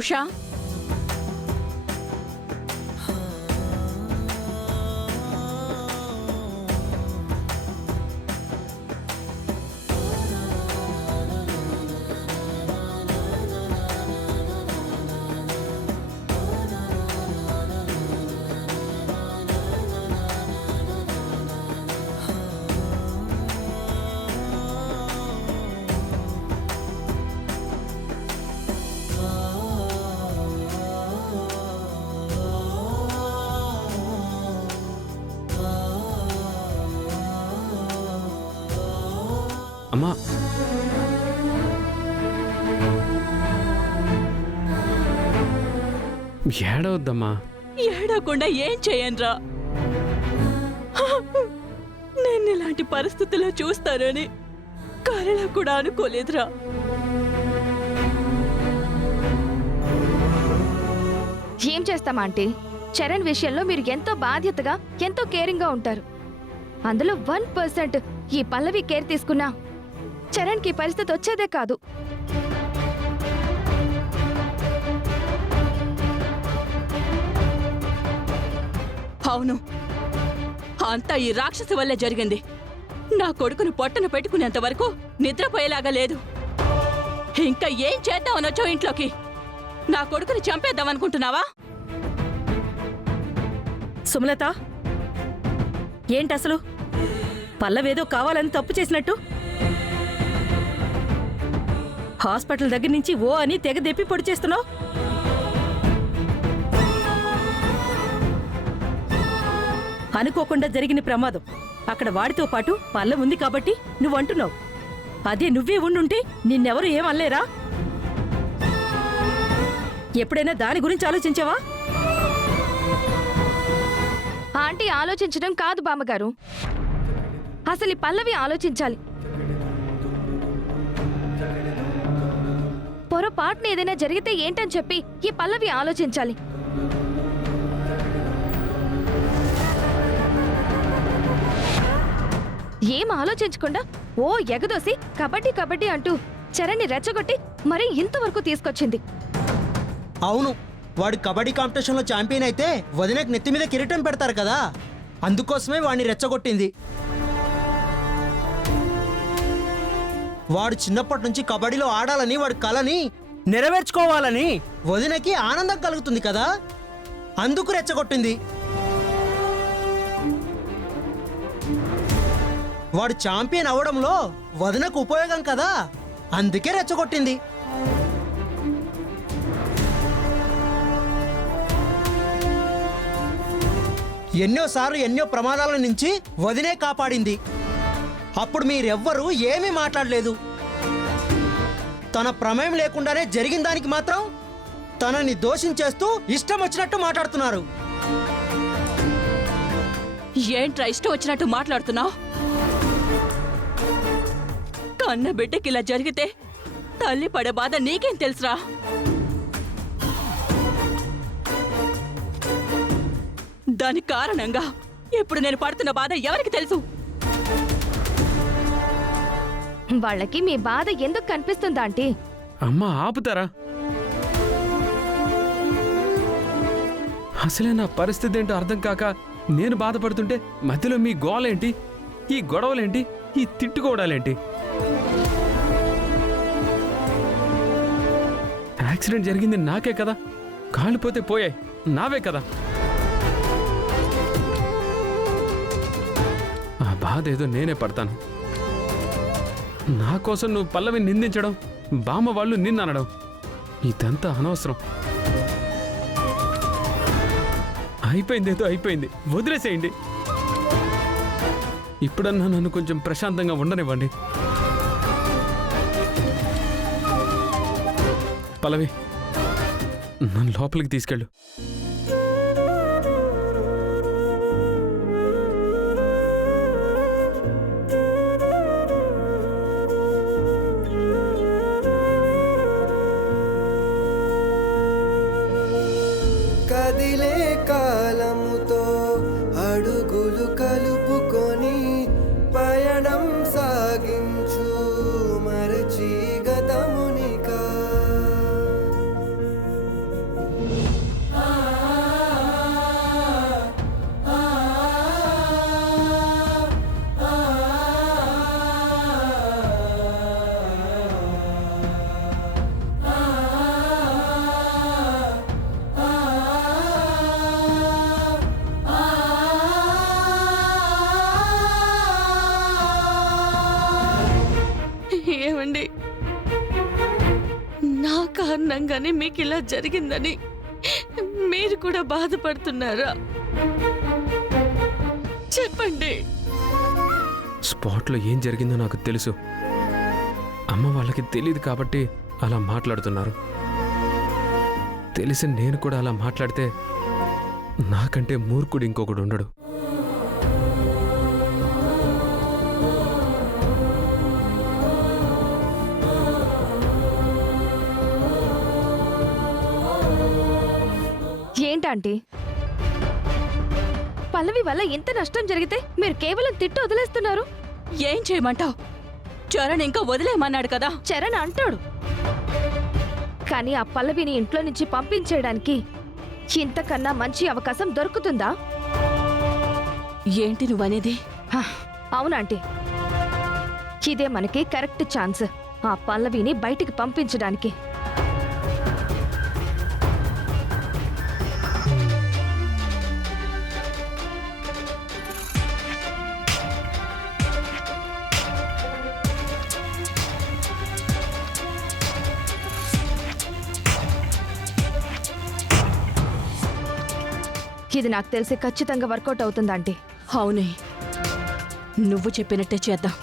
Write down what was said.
ఉషా, అమ్మా, ఏడవద్దమ్మా. ఏడవకుండా ఏం చేయనురా? నేను ఇలాంటి పరిస్థితుల్లో చూస్తానని కరలా కూడా అనుకోలేదురా. ఏం చేస్తామా ఆంటీ, చరణ్ విషయంలో మీరు ఎంతో బాధ్యతగా ఎంతో కేరింగ్ గా ఉంటారు. అందులో 1% ఈ పల్లవి కేర్ తీసుకున్నా చరణ్ కి పరిస్థితి వచ్చేదే కాదు. అవును, అంతా ఈ రాక్షసి వల్లే జరిగింది. నా కొడుకును పొట్టన పెట్టుకునేంత వరకు నిద్రపోయేలాగా లేదు. ఇంకా ఏం చేద్దామనొచ్చో ఇంట్లోకి? నా కొడుకుని చంపేద్దామనుకుంటున్నావా? సుమలత, ఏంటసలు పల్లవేదో కావాలని తప్పు చేసినట్టు హాస్పిటల్ దగ్గర నుంచి ఓ అని తెగ దెప్పి పొడి చేస్తున్నావు. అనుకోకుండా జరిగిన ప్రమాదం. అక్కడ వాడితో పాటు పల్లె ఉంది కాబట్టి నువ్వంటున్నావు. అదే నువ్వే ఉండుంటే నిన్నెవరు ఏమనలేరా? ఎప్పుడైనా దాని గురించి ఆలోచించావా? ఆంటీ ఆలోచించడం కాదు బామ్మగారు, అసలు ఈ పల్లవి ఆలోచించాలి. పొరపాటున ఏదైనా జరిగితే ఏంటని చెప్పి ఈ పల్లవి ఆలోచించాలి. ఏం ఆలోచించకుండా ఓ ఎగదోసి కబడ్డీ కబడ్డీ అంటూ చరణ్ని రెచ్చగొట్టి మరీ ఇంతవరకు తీసుకొచ్చింది. అవును, వాడు కబడ్డీ కాంపిటీషన్లో ఛాంపియన్ అయితే వదినకు నెత్తి మీద కిరీటం పెడతారు కదా, అందుకోసమే వాడిని రెచ్చగొట్టింది. వాడు చిన్నప్పటి నుంచి కబడ్డీలో ఆడాలని వాడి కలని నెరవేర్చుకోవాలని వదినకి ఆనందం కలుగుతుంది కదా, అందుకు రెచ్చగొట్టింది. వాడు ఛాంపియన్ అవడంలో వదినకు ఉపయోగం కదా, అందుకే రెచ్చగొట్టింది. ఎన్నోసార్లు ఎన్నో ప్రమాదాల నుంచి వదినే కాపాడింది. అప్పుడు మీరెవ్వరూ ఏమీ మాట్లాడలేదు. తన ప్రమేయం లేకుండానే జరిగిన దానికి మాత్రం తనని దోషించేస్తూ ఇష్టం వచ్చినట్టు మాట్లాడుతున్నారు. ఏంట్రా ఇష్టం వచ్చినట్టు మాట్లాడుతున్నావు? కన్న బిడ్డకి ఇలా జరిగితే తల్లి పడే బాధ నీకేం తెలుసురా? దాని కారణంగా ఇప్పుడు నేను పడుతున్న బాధ ఎవరికి తెలుసు? వాళ్ళకి మీ బాధ ఎందుకు కనిపిస్తుందా ఆంటీ? అమ్మా, ఆపుతారా? అసలే నా పరిస్థితి ఏంటో అర్థం కాక నేను బాధపడుతుంటే మధ్యలో మీ గోలేంటి, ఈ గొడవలేంటి, ఈ తిట్టుకోవడాలేంటి? యాక్సిడెంట్ జరిగింది నాకే కదా, కాలిపోతే పోయాయి నావే కదా. ఆ బాధ ఏదో నేనే పడతాను. నా కోసం నువ్వు పల్లవిని నిందించడం, బామ్మ వాళ్ళు నిన్ననడం, ఇదంతా అనవసరం. అయిపోయిందేదో అయిపోయింది, వదిలేసేయండి. ఇప్పుడన్నా నన్ను కొంచెం ప్రశాంతంగా ఉండనివ్వండి. పల్లవి, నన్ను లోపలికి తీసుకెళ్ళు. కదిలే కాలముతో అడుగులు కలుపుకొని పయనం సాగించు మరచి గతమునిక అందుకని మీకు ఇలా జరిగిందని మీరు కూడా బాధపడుతున్నారా? చెప్పండి. స్పాట్లో ఏం జరిగిందో నాకు తెలుసు. అమ్మ వాళ్ళకి తెలియదు కాబట్టి అలా మాట్లాడుతున్నారు. తెలిసి నేను కూడా అలా మాట్లాడితే నాకంటే మూర్ఖుడు ఇంకొకడు ఉండడు. ఏంటంటే పల్లవి వల్ల ఇంత నష్టం జరిగితే మీరు కేవలం తిట్టు వదిలేస్తున్నారు. ఏం చేయమంటావు? చరణ్ ఇంకా వదిలేయమన్నాడు కదా. చరణ్ అంటాడు, కానీ ఆ పల్లవిని ఇంట్లో నుంచి పంపించేయడానికి ఇంతకన్నా మంచి అవకాశం దొరుకుతుందా? ఏంటి నువ్వనేది? హ, అవునంటీ, ఇదే మనకి కరెక్ట్ ఛాన్స్ ఆ పల్లవిని బయటికి పంపించడానికి. ఇది నాకు తెలిసి ఖచ్చితంగా వర్కౌట్ అవుతుందంటే. అవునే, నువ్వు చెప్పినట్టే చేద్దాం.